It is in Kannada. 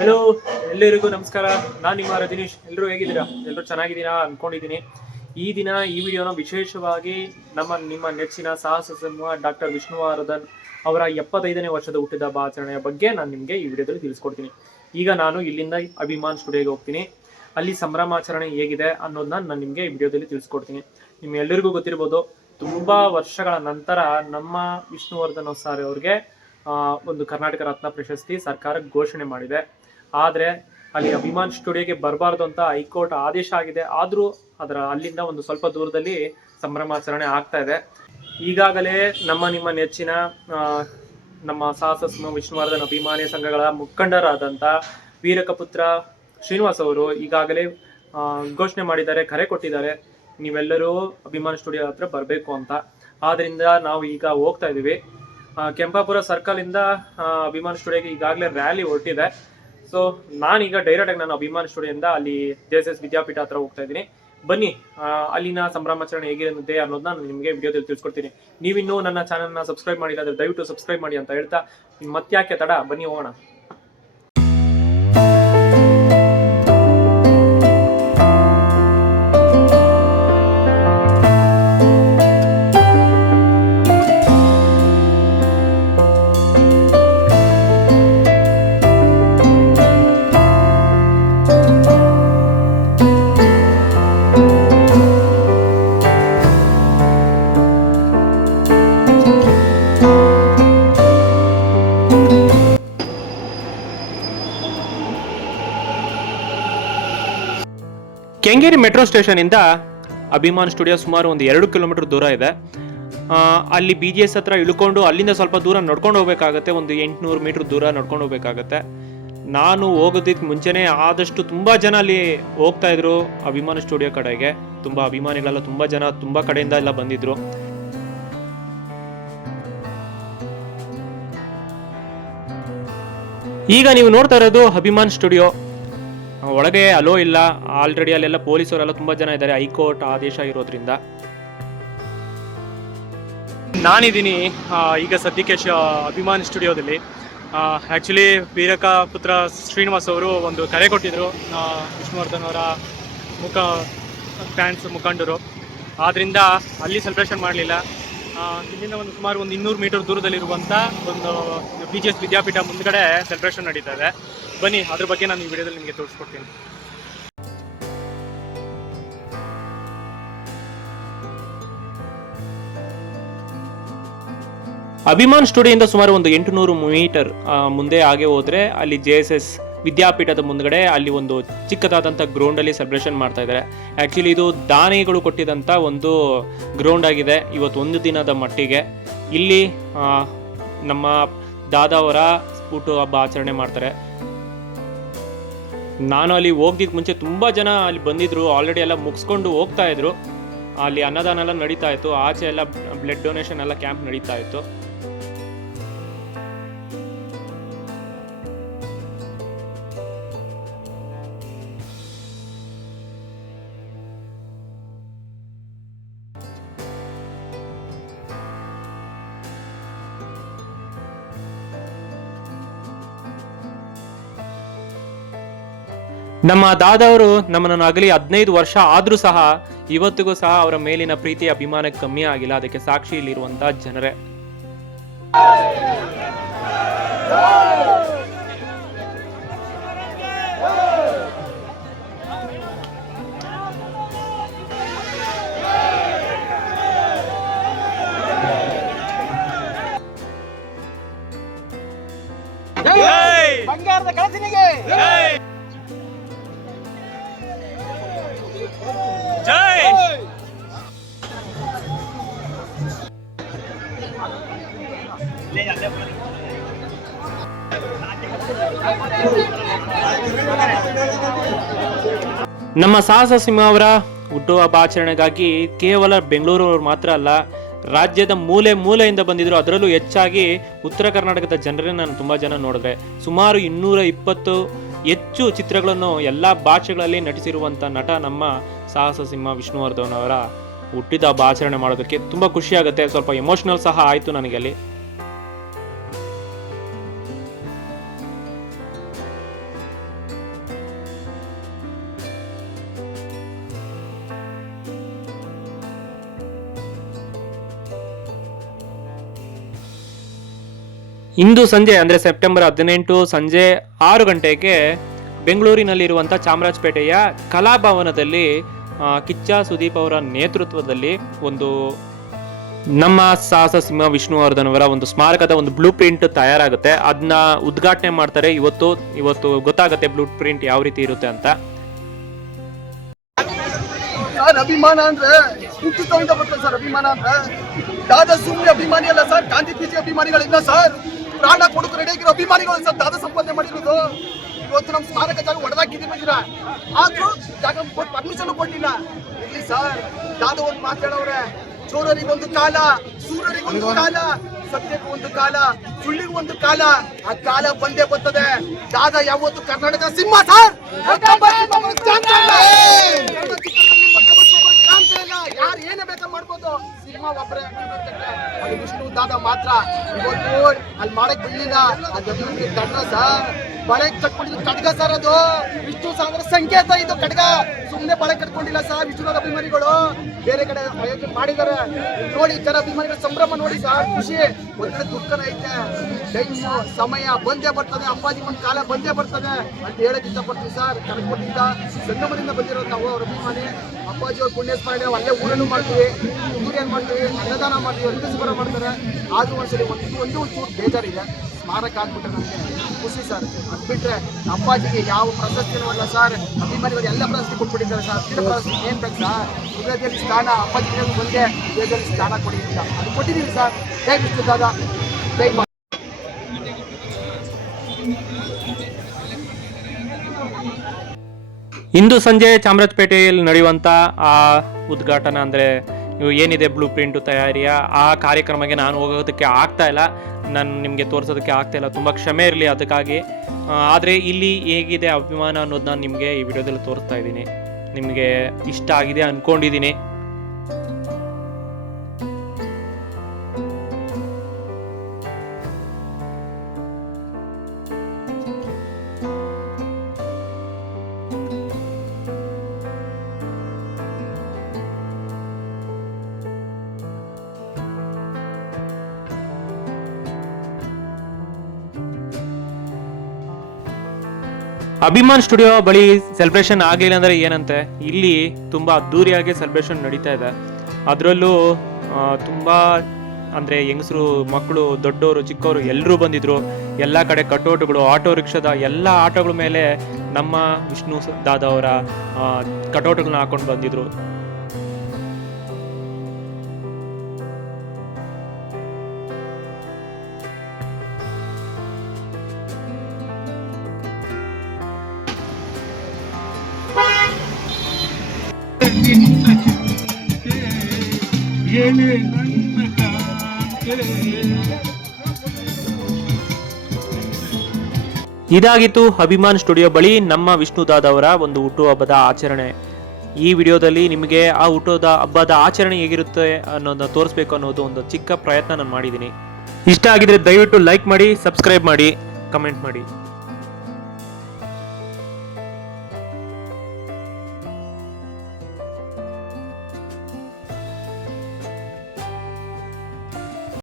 ಹಲೋ ಎಲ್ಲರಿಗೂ ನಮಸ್ಕಾರ. ನಾನು ನಿಮ್ಮ ರಜನೀಶ್. ಎಲ್ಲರೂ ಹೇಗಿದ್ದೀರಾ? ಎಲ್ಲರೂ ಚೆನ್ನಾಗಿದ್ದೀರಾ ಅನ್ಕೊಂಡಿದ್ದೀನಿ. ಈ ದಿನ, ಈ ವಿಡಿಯೋನ ವಿಶೇಷವಾಗಿ ನಮ್ಮ, ನಿಮ್ಮ ನೆಚ್ಚಿನ ಸಾಹಸ ಸಿಂಹ ಡಾಕ್ಟರ್ ವಿಷ್ಣುವರ್ಧನ್ ಅವರ ಎಪ್ಪತ್ತೈದನೇ ವರ್ಷದ ಹುಟ್ಟಿದಬ್ಬ ಆಚರಣೆಯ ಬಗ್ಗೆ ನಾನು ನಿಮಗೆ ಈ ವಿಡಿಯೋದಲ್ಲಿ ತಿಳಿಸ್ಕೊಡ್ತೀನಿ. ಈಗ ನಾನು ಇಲ್ಲಿಂದ ಅಭಿಮಾನ್ ಸ್ಟುಡಿಯೋಗೆ ಹೋಗ್ತೀನಿ. ಅಲ್ಲಿ ಸಂಭ್ರಮಾಚರಣೆ ಹೇಗಿದೆ ಅನ್ನೋದನ್ನ ನಾನು ನಿಮಗೆ ಈ ವಿಡಿಯೋದಲ್ಲಿ ತಿಳಿಸ್ಕೊಡ್ತೀನಿ. ನಿಮ್ಮೆಲ್ಲರಿಗೂ ಗೊತ್ತಿರ್ಬೋದು, ತುಂಬಾ ವರ್ಷಗಳ ನಂತರ ನಮ್ಮ ವಿಷ್ಣುವರ್ಧನ್ ಸಾರ್ ಅವ್ರಿಗೆ ಒಂದು ಕರ್ನಾಟಕ ರತ್ನ ಪ್ರಶಸ್ತಿ ಸರ್ಕಾರ ಘೋಷಣೆ ಮಾಡಿದೆ. ಆದ್ರೆ ಅಲ್ಲಿ ಅಭಿಮಾನ್ ಸ್ಟುಡಿಯೋಗೆ ಬರಬಾರ್ದು ಅಂತ ಹೈಕೋರ್ಟ್ ಆದೇಶ ಆಗಿದೆ. ಆದರೂ ಅದರ ಅಲ್ಲಿಂದ ಒಂದು ಸ್ವಲ್ಪ ದೂರದಲ್ಲಿ ಸಂಭ್ರಮಾಚರಣೆ ಆಗ್ತಾ ಇದೆ. ಈಗಾಗಲೇ ನಮ್ಮ ನಿಮ್ಮ ನೆಚ್ಚಿನ ನಮ್ಮ ಸಾಹಸ ಸಿಂಹ ವಿಷ್ಣುವರ್ಧನ್ ಅಭಿಮಾನಿ ಸಂಘಗಳ ಮುಖಂಡರಾದಂಥ ವೀರಕಪುತ್ರ ಶ್ರೀನಿವಾಸ್ ಅವರು ಈಗಾಗಲೇ ಘೋಷಣೆ ಮಾಡಿದ್ದಾರೆ, ಕರೆ ಕೊಟ್ಟಿದ್ದಾರೆ. ನೀವೆಲ್ಲರೂ ಅಭಿಮಾನ್ ಸ್ಟುಡಿಯೋ ಹತ್ರ ಬರಬೇಕು ಅಂತ. ಆದ್ರಿಂದ ನಾವು ಈಗ ಹೋಗ್ತಾ ಇದೀವಿ ಕೆಂಪಾಪುರ ಸರ್ಕಲ್ ಇಂದ ಅಭಿಮಾನ್ ಸ್ಟುಡಿಯೋಗೆ ಈಗಾಗಲೇ ರ್ಯಾಲಿ ಹೊರಟಿದೆ. ಸೊ ನಾನೀಗ ಡೈರೆಕ್ಟ್ ಆಗಿ ನಾನು ಅಭಿಮಾನ್ ಸ್ಟುಡಿಯೋದಿಂದ ಅಲ್ಲಿ ಜೆ ಎಸ್ ಎಸ್ ವಿದ್ಯಾಪೀಠ ಹತ್ರ ಹೋಗ್ತಾ ಇದ್ದೀನಿ. ಬನ್ನಿ ಅಲ್ಲಿನ ಸಂಭ್ರಮಾಚರಣೆ ಹೇಗಿರುತ್ತೆ ಅನ್ನೋದನ್ನ ನಾನು ನಿಮಗೆ ವಿಡಿಯೋದಲ್ಲಿ ತಿಳಿಸ್ಕೊಡ್ತೀನಿ. ನೀವಿನ್ನೂ ನನ್ನ ಚಾನಲ್ನ ಸಬ್ಸ್ಕ್ರೈಬ್ ಮಾಡಿಲ್ಲ ಅಂದ್ರೆ ದಯವಿಟ್ಟು ಸಬ್ಸ್ಕ್ರೈಬ್ ಮಾಡಿ ಅಂತ ಹೇಳ್ತಾ ಮತ್ತ್ಯಾಕೆ ತಡ? ಬನ್ನಿ ಹೋಗೋಣ. ಕೆಂಗೇರಿ ಮೆಟ್ರೋ ಸ್ಟೇಷನ್ ಇಂದ ಅಭಿಮಾನ್ ಸ್ಟುಡಿಯೋ ಸುಮಾರು ಒಂದು ಎರಡು ಕಿಲೋಮೀಟರ್ ದೂರ ಇದೆ. ಅಲ್ಲಿ ಬಿ ಜಿ ಎಸ್ ಹತ್ರ ಇಳ್ಕೊಂಡು ಅಲ್ಲಿಂದ ಸ್ವಲ್ಪ ದೂರ ನಡ್ಕೊಂಡು ಹೋಗ್ಬೇಕಾಗತ್ತೆ. ಒಂದು ಎಂಟುನೂರು ಮೀಟರ್ ದೂರ ನಡ್ಕೊಂಡು ಹೋಗ್ಬೇಕಾಗತ್ತೆ. ನಾನು ಹೋಗೋದಕ್ಕೆ ಮುಂಚೆನೇ ಆದಷ್ಟು ತುಂಬ ಜನ ಅಲ್ಲಿ ಹೋಗ್ತಾ ಇದ್ರು ಅಭಿಮಾನ ಸ್ಟುಡಿಯೋ ಕಡೆಗೆ. ತುಂಬ ಅಭಿಮಾನಿಗಳೆಲ್ಲ ತುಂಬ ಜನ ತುಂಬ ಕಡೆಯಿಂದ ಎಲ್ಲ ಬಂದಿದ್ರು. ಈಗ ನೀವು ನೋಡ್ತಾ ಇರೋದು ಅಭಿಮಾನ್ ಸ್ಟುಡಿಯೋ. ಒಳಗೆ ಅಲೋ ಇಲ್ಲ. ಆಲ್ರೆಡಿ ಅಲ್ಲೆಲ್ಲ ಪೊಲೀಸರೆಲ್ಲ ತುಂಬಾ ಜನ ಇದ್ದಾರೆ. ಹೈಕೋರ್ಟ್ ಆದೇಶ ಇರೋದ್ರಿಂದ. ನಾನಿದ್ದೀನಿ ಈಗ ಸದ್ಯಕ್ಕೆ ಅಭಿಮಾನ್ ಸ್ಟುಡಿಯೋದಲ್ಲಿ. ಆ್ಯಕ್ಚುಲಿ ವೀರಕ ಪುತ್ರ ಶ್ರೀನಿವಾಸ್ ಅವರು ಒಂದು ಕರೆ ಕೊಟ್ಟಿದ್ರು ಆ, ವಿಷ್ಣುವರ್ಧನ್ ಅವರ ಮುಖ ಫ್ಯಾನ್ಸ್ ಮುಖಂಡರು. ಆದ್ದರಿಂದ ಅಲ್ಲಿ ಸೆಲೆಬ್ರೇಷನ್ ಮಾಡಲಿಲ್ಲ. ಇಲ್ಲಿಂದ ಒಂದು ಸುಮಾರು ಒಂದು ಇನ್ನೂರು ಮೀಟರ್ ದೂರದಲ್ಲಿರುವಂಥ ಒಂದು ಬಿ ಜಿ ಎಸ್ ವಿದ್ಯಾಪೀಠ ಮುಂದ್ಗಡೆ ಸೆಲೆಬ್ರೇಷನ್ ನಡೀತಾ ಇದೆ. ಬನ್ನಿ, ಅದ್ರ ಬಗ್ಗೆ ನಾನು ಈ ವಿಡಿಯೋದಲ್ಲಿ ನಿಮಗೆ ತೋರಿಸ್ಕೊಡ್ತೀನಿ. ಅಭಿಮಾನ್ ಸ್ಟುಡಿಯೋಯಿಂದ ಸುಮಾರು ಒಂದು ಎಂಟುನೂರು ಮೀಟರ್ ಮುಂದೆ ಹಾಗೆ ಹೋದ್ರೆ ಅಲ್ಲಿ ಜೆ ಎಸ್ ಎಸ್ ವಿದ್ಯಾಪೀಠದ ಮುಂದಗಡೆ ಅಲ್ಲಿ ಒಂದು ಚಿಕ್ಕದಾದಂಥ ಗ್ರೌಂಡಲ್ಲಿ ಸೆಲೆಬ್ರೇಷನ್ ಮಾಡ್ತಾ ಇದ್ದಾರೆ ಆ್ಯಕ್ಚುಲಿ ಇದು ದಾನಿಗಳು ಕೊಟ್ಟಿದಂಥ ಒಂದು ಗ್ರೌಂಡ್ ಆಗಿದೆ ಇವತ್ತು ಒಂದು ದಿನದ ಮಟ್ಟಿಗೆ. ಇಲ್ಲಿ ನಮ್ಮ ದಾದಾವರ ಹುಟ್ಟು ಹಬ್ಬ ಆಚರಣೆ ಮಾಡ್ತಾರೆ. ನಾನು ಅಲ್ಲಿ ಹೋಗ್ದಿದ್ ಮುಂಚೆ ತುಂಬ ಜನ ಅಲ್ಲಿ ಬಂದಿದ್ರು ಆಲ್ರೆಡಿ ಎಲ್ಲ ಮುಗಿಸ್ಕೊಂಡು ಹೋಗ್ತಾ ಇದ್ರು. ಅಲ್ಲಿ ಅನ್ನದಾನ ಎಲ್ಲ ನಡೀತಾ ಇತ್ತು, ಆಚೆ ಎಲ್ಲ ಬ್ಲಡ್ ಡೊನೇಷನ್ ಎಲ್ಲ ಕ್ಯಾಂಪ್ ನಡೀತಾ ಇತ್ತು. ನಮ್ಮ ದಾದವರು ನಮ್ಮನ್ನು ಅಗಲಿ ಹದಿನೈದು ವರ್ಷ ಆದರೂ ಸಹ ಇವತ್ತಿಗೂ ಸಹ ಅವರ ಮೇಲಿನ ಪ್ರೀತಿ ಅಭಿಮಾನ ಕಮ್ಮಿ ಆಗಿಲ್ಲ. ಅದಕ್ಕೆ ಸಾಕ್ಷಿ ಇಲ್ಲಿರುವಂತಹ ಜನರೇ. ನಮ್ಮ ಸಾಹಸ ಸಿಂಹ ಅವರ ಹುಟ್ಟುಹಬ್ಬ ಆಚರಣೆಗಾಗಿ ಕೇವಲ ಬೆಂಗಳೂರವರು ಮಾತ್ರ ಅಲ್ಲ, ರಾಜ್ಯದ ಮೂಲೆ ಮೂಲೆಯಿಂದ ಬಂದಿದ್ರು. ಅದರಲ್ಲೂ ಹೆಚ್ಚಾಗಿ ಉತ್ತರ ಕರ್ನಾಟಕದ ಜನರೇ ನಾನು ತುಂಬಾ ಜನ ನೋಡಿದ್ರೆ. ಸುಮಾರು ಇನ್ನೂರ ಇಪ್ಪತ್ತು ಹೆಚ್ಚು ಚಿತ್ರಗಳನ್ನು ಎಲ್ಲ ಭಾಷೆಗಳಲ್ಲಿ ನಟಿಸಿರುವಂಥ ನಟ ನಮ್ಮ ಸಾಹಸ ಸಿಂಹ ವಿಷ್ಣುವರ್ಧನ್ ಅವರ ಹುಟ್ಟಿದ ಹಬ್ಬ ಆಚರಣೆ ಮಾಡೋದಕ್ಕೆ ತುಂಬ ಖುಷಿ ಆಗುತ್ತೆ. ಸ್ವಲ್ಪ ಎಮೋಷನಲ್ ಸಹ ಆಯಿತು ನನಗೆ ಅಲ್ಲಿ. ಇಂದು ಸಂಜೆ, ಅಂದರೆ ಸೆಪ್ಟೆಂಬರ್ ಹದಿನೆಂಟು ಸಂಜೆ ಆರು ಗಂಟೆಗೆ ಬೆಂಗಳೂರಿನಲ್ಲಿರುವಂಥ ಚಾಮರಾಜಪೇಟೆಯ ಕಲಾಭವನದಲ್ಲಿ ಕಿಚ್ಚ ಸುದೀಪ್ ಅವರ ನೇತೃತ್ವದಲ್ಲಿ ಒಂದು ನಮ್ಮ ಸಾಹಸ ಸಿಂಹ ವಿಷ್ಣುವರ್ಧನ್ ಅವರ ಒಂದು ಸ್ಮಾರಕದ ಒಂದು ಬ್ಲೂ ಪ್ರಿಂಟ್ ತಯಾರಾಗುತ್ತೆ. ಅದನ್ನ ಉದ್ಘಾಟನೆ ಮಾಡ್ತಾರೆ. ಇವತ್ತು ಇವತ್ತು ಗೊತ್ತಾಗುತ್ತೆ ಬ್ಲೂ ಪ್ರಿಂಟ್ ಯಾವ ರೀತಿ ಇರುತ್ತೆ ಅಂತ. ಅಭಿಮಾನ ಅಂದ್ರೆ ಅಭಿಮಾನ ಅಂದ್ರೆ. ಅಭಿಮಾನಿ ಅಲ್ಲ ಸರ್ ಗಾಂಧಿ ಅಭಿಮಾನಿಗಳಿಂದ ಸರ್. ಪ್ರಾಣ ಕೊಡಕ್ಕೆ ರೆಡಿ ಆಗಿರೋ ಅಭಿಮಾನಿಗಳು ಸರ್ ದಾದ ಸಂಪಾದನೆ ಮಾಡಿರೋದು. ಇವತ್ತು ನಮ್ಮ ಸ್ಮಾರಕ ಜಾಗ ಹೊಡೆದಾಕಿದ್ದೀವಿ ಅಂತೀರ ಆದ್ರೂ ಜಾಗ ಪರ್ಮಿಷನ್ ಕೊಟ್ಟಿಲ್ಲ ಇಲ್ಲಿ ಸರ್ ದಾದಾ ಒಂದು ಮಾತಾಡವ್ರೆ. ಚೋರರಿಗೊಂದು ಕಾಲ ಸೂರ್ಯರಿಗೊಂದು ಕಾಲ ಸತ್ಯಕ್ಕೂ ಒಂದು ಕಾಲ ಸುಳ್ಳಿಗೂ ಒಂದು ಕಾಲ. ಆ ಕಾಲ ಬಂದೇ ಬರ್ತದೆ. ದಾದ ಯಾವತ್ತು ಕರ್ನಾಟಕ ಸಿಂಹ ಸರ್ ಯಾರು ಏನೇ ಬೇಕಾ ಮಾಡ್ಬೋದು. ಸಿನಿಮಾ ಒಬ್ಬರೇ ಅದು ವಿಷ್ಣು ದಾದ ಮಾತ್ರ. ಇವತ್ತು ಅಲ್ಲಿ ಮಾಡಕ್ ಬಿಡ್ಲಿಲ್ಲ. ಅದು ದಂಡ ಸರ್. ಬಳೆ ಕಟ್ಕೊಂಡಿದ್ದು ಕಡ್ಗ ಸರ್ ಅದು. ವಿಷ್ಣು ಸಾಗರ ಸಂಕೇತ ಇದು ಕಡ್ಗ ಸುಮ್ಮನೆ ಬಳೆ ಕಟ್ಕೊಂಡಿಲ್ಲ ಸರ್ ವಿಷ್ಣುದಾದ ಅಭಿಮಾನಿಗಳು. ಬೇರೆ ಕಡೆ ಆಯೋಜನೆ ಮಾಡಿದ್ದಾರೆ. ನೋಡಿ ಈ ಜನ ಅಭಿಮಾನಿಗಳ ಸಂಭ್ರಮ ನೋಡಿ ಸರ್. ಖುಷಿ. ಒಂದ್ ಕಡೆ ದುಃಖನ ಐತೆ. ಟೈಮು, ಸಮಯ ಬಂದೇ ಬರ್ತದೆ. ಅಪ್ಪಾಜಿ ಒಂದು ಕಾಲ ಬಂದೇ ಬರ್ತದೆ. ಅಂತ ಹೇಳಕ್ ಇಷ್ಟಪಡ್ತೀವಿ ಸರ್. ಕನಕಪುರದಿಂದ ಸಂಗಮದಿಂದ ಬಂದಿರೋ ನಾವು ಅವ್ರ ಅಭಿಮಾನಿ. ಅಪ್ಪಾಜಿ ಅವ್ರ ಪುಣ್ಯ ಸ್ಮರಣೆ ಅಲ್ಲೇ ಊರನ್ನು ಮಾಡ್ತೀವಿ ಊರೇನ್ ಮಾಡ್ತೀವಿ, ಅನ್ನದಾನ ಮಾಡ್ತೀವಿ ಋತುಸ್ಮರ ಮಾಡ್ತಾರೆ. ಆದರೂ ಒಂದ್ಸರಿ ಒಂದು ಒಂದು ಚೂರು ಬೇಜಾರಿದೆ. ಸ್ಮಾರಕ ಆಗ್ಬಿಟ್ರೆ ನಮಗೆ ಖುಷಿ ಸರ್. ಅದು ಬಿಟ್ರೆ ಅಪ್ಪಾಜಿಗೆ ಯಾವ ಪ್ರಶಸ್ತಿನೂ ಅಲ್ಲ ಸರ್. ಅಭಿಮಾನಿಗಳು ಎಲ್ಲ ಪ್ರಶಸ್ತಿ ಕೊಟ್ಬಿಟ್ಟಿದ್ದಾರೆ ಸರ್. ಕ್ರೀಡಾ ಪ್ರಶಸ್ತಿ ಏನ್ ಬೇಕು ಸರ್? ಹೃದಯದಲ್ಲಿ ಸ್ಥಾನ, ಅಪ್ಪಾಜಿ ಬಂದೆ ಹೃದಯದಲ್ಲಿ ಸ್ಥಾನ ಕೊಡಿ ಅಂತ. ಅದು ಕೊಟ್ಟಿದ್ದೀವಿ ಸರ್. ಯು ದಾದ. ಮಾ ಇಂದು ಸಂಜೆ ಚಾಮರಾಜಪೇಟೆಯಲ್ಲಿ ನಡೆಯುವಂಥ ಆ ಉದ್ಘಾಟನಾ ಅಂದರೆ ಏನಿದೆ ಬ್ಲೂ ಪ್ರಿಂಟು ತಯಾರಿಯ? ಆ ಕಾರ್ಯಕ್ರಮಕ್ಕೆ ನಾನು ಹೋಗೋದಕ್ಕೆ ಆಗ್ತಾ ಇಲ್ಲ. ನಾನು ನಿಮಗೆ ತೋರಿಸೋದಕ್ಕೆ ಆಗ್ತಾ ಇಲ್ಲ. ತುಂಬ ಕ್ಷಮೆ ಇರಲಿ ಅದಕ್ಕಾಗಿ. ಆದರೆ ಇಲ್ಲಿ ಹೇಗಿದೆ ಅಭಿಮಾನ ಅನ್ನೋದು ನಾನು ನಿಮಗೆ ಈ ವಿಡಿಯೋದಲ್ಲಿ ತೋರಿಸ್ತಾ ಇದ್ದೀನಿ. ನಿಮಗೆ ಇಷ್ಟ ಆಗಿದೆ ಅಂದ್ಕೊಂಡಿದ್ದೀನಿ ಅಭಿಮಾನ್ ಸ್ಟುಡಿಯೋ ಬಳಿ ಸೆಲೆಬ್ರೇಷನ್ ಆಗಲಿಲ್ಲ ಅಂದರೆ ಏನಂತೆ? ಇಲ್ಲಿ ತುಂಬ ಅದ್ದೂರಿಯಾಗಿ ಸೆಲೆಬ್ರೇಷನ್ ನಡೀತಾ ಇದೆ. ಅದರಲ್ಲೂ ತುಂಬ ಅಂದರೆ ಹೆಂಗಸರು, ಮಕ್ಕಳು ದೊಡ್ಡವರು ಚಿಕ್ಕವರು ಎಲ್ಲರೂ ಬಂದಿದ್ರು. ಎಲ್ಲ ಕಡೆ ಕಟೌಟ್ಗಳು, ಆಟೋ ರಿಕ್ಷಾದ ಎಲ್ಲ ಆಟೋಗಳ ಮೇಲೆ ನಮ್ಮ ವಿಷ್ಣು ದಾದವರ ಕಟೌಟ್ಗಳನ್ನ ಹಾಕೊಂಡು ಬಂದಿದ್ರು. ಇದಾಗಿತ್ತು ಅಭಿಮಾನ್ ಸ್ಟುಡಿಯೋ ಬಳಿ ನಮ್ಮ ವಿಷ್ಣುದಾದ್ ಅವರ ಒಂದು ಹುಟ್ಟುಹಬ್ಬದ ಆಚರಣೆ. ಈ ವಿಡಿಯೋದಲ್ಲಿ ನಿಮಗೆ ಆ ಹುಟ್ಟುದ ಹಬ್ಬದ ಆಚರಣೆ ಹೇಗಿರುತ್ತೆ ಅನ್ನೋದನ್ನ ತೋರಿಸ್ಬೇಕು ಅನ್ನೋದು ಒಂದು ಚಿಕ್ಕ ಪ್ರಯತ್ನ ನಾನು ಮಾಡಿದ್ದೀನಿ. ಇಷ್ಟ ಆಗಿದ್ರೆ ದಯವಿಟ್ಟು ಲೈಕ್ ಮಾಡಿ ಸಬ್ಸ್ಕ್ರೈಬ್ ಮಾಡಿ ಕಮೆಂಟ್ ಮಾಡಿ.